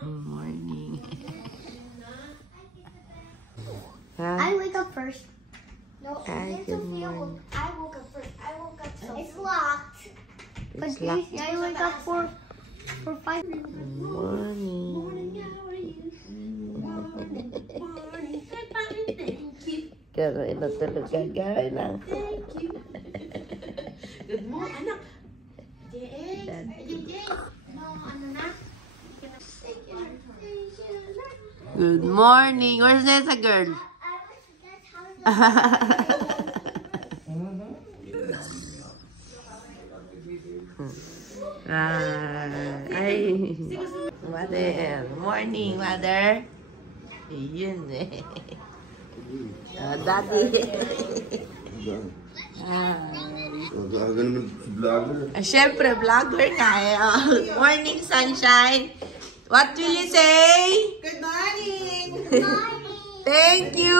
Morning. I wake up first. No, Hi, good morning. I woke up first. I woke up so it's locked. It's But locked. I wake up for 5. Good morning. How are you? Morning. Gagawin na tulog. Gagawin na. Good morning, anak. Good morning. Where's Nessa girl? Ay. Mother. Morning, mother. Yun eh. Daddy. Aga naman si vlogger. Siyempre, vlogger nga eh. Morning, sunshine. What will you say? Good morning. Thank you.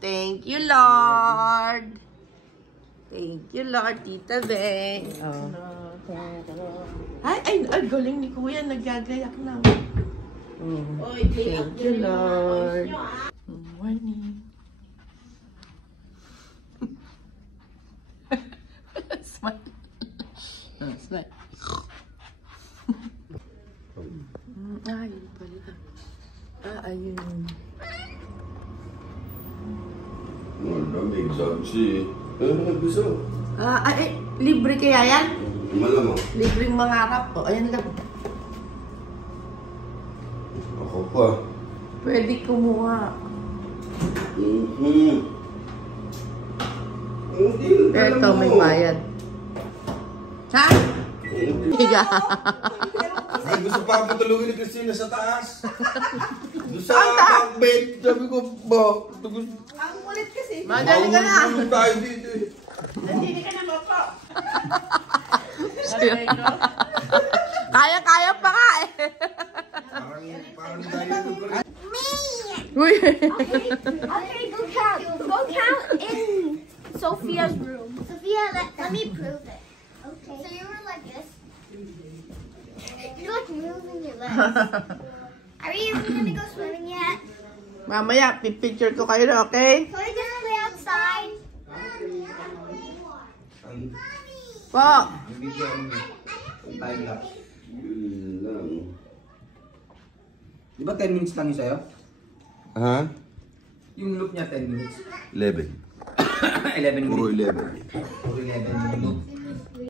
Thank you, Lord. Thank you, Lord, Tita Beng. Oh. Ay, galing ni Kuya. Naggagayak na. Thank you, Lord. Good morning. Smile. Smile. Ayun pala. Ayun. Malamig, sabi si... gusto? Libre kaya yan? Malamang. Libreng mangarap. O, ayan lang. Ako pa. Pwede kumuha. Ito, may bayad. Ha? Higa. Ay, gusto pa patulungin ni Christina sa taas. Doon sa bed. Sabi ko, ba? Ang kulit kasi. Madali ka na. Mahulog tayo dito eh. Hindi ka na mapo. Kaya pa nga eh. Parang dahil ito. Uy. Okay, go count. Go count in Sophia's room. Sophia, let me prove it. Okay. So you were like this. You're like moving your legs. Are we even gonna go swimming yet? Mamaya, pipicture ko kayo na, okay? Can we just play outside? Po. Time lapse. Yun lang. Di ba 10 minutes lang yun sa'yo? Ha? Yung loop niya 10 minutes. 11. 11 Puro minutes. 11. Puro 11 yung loop.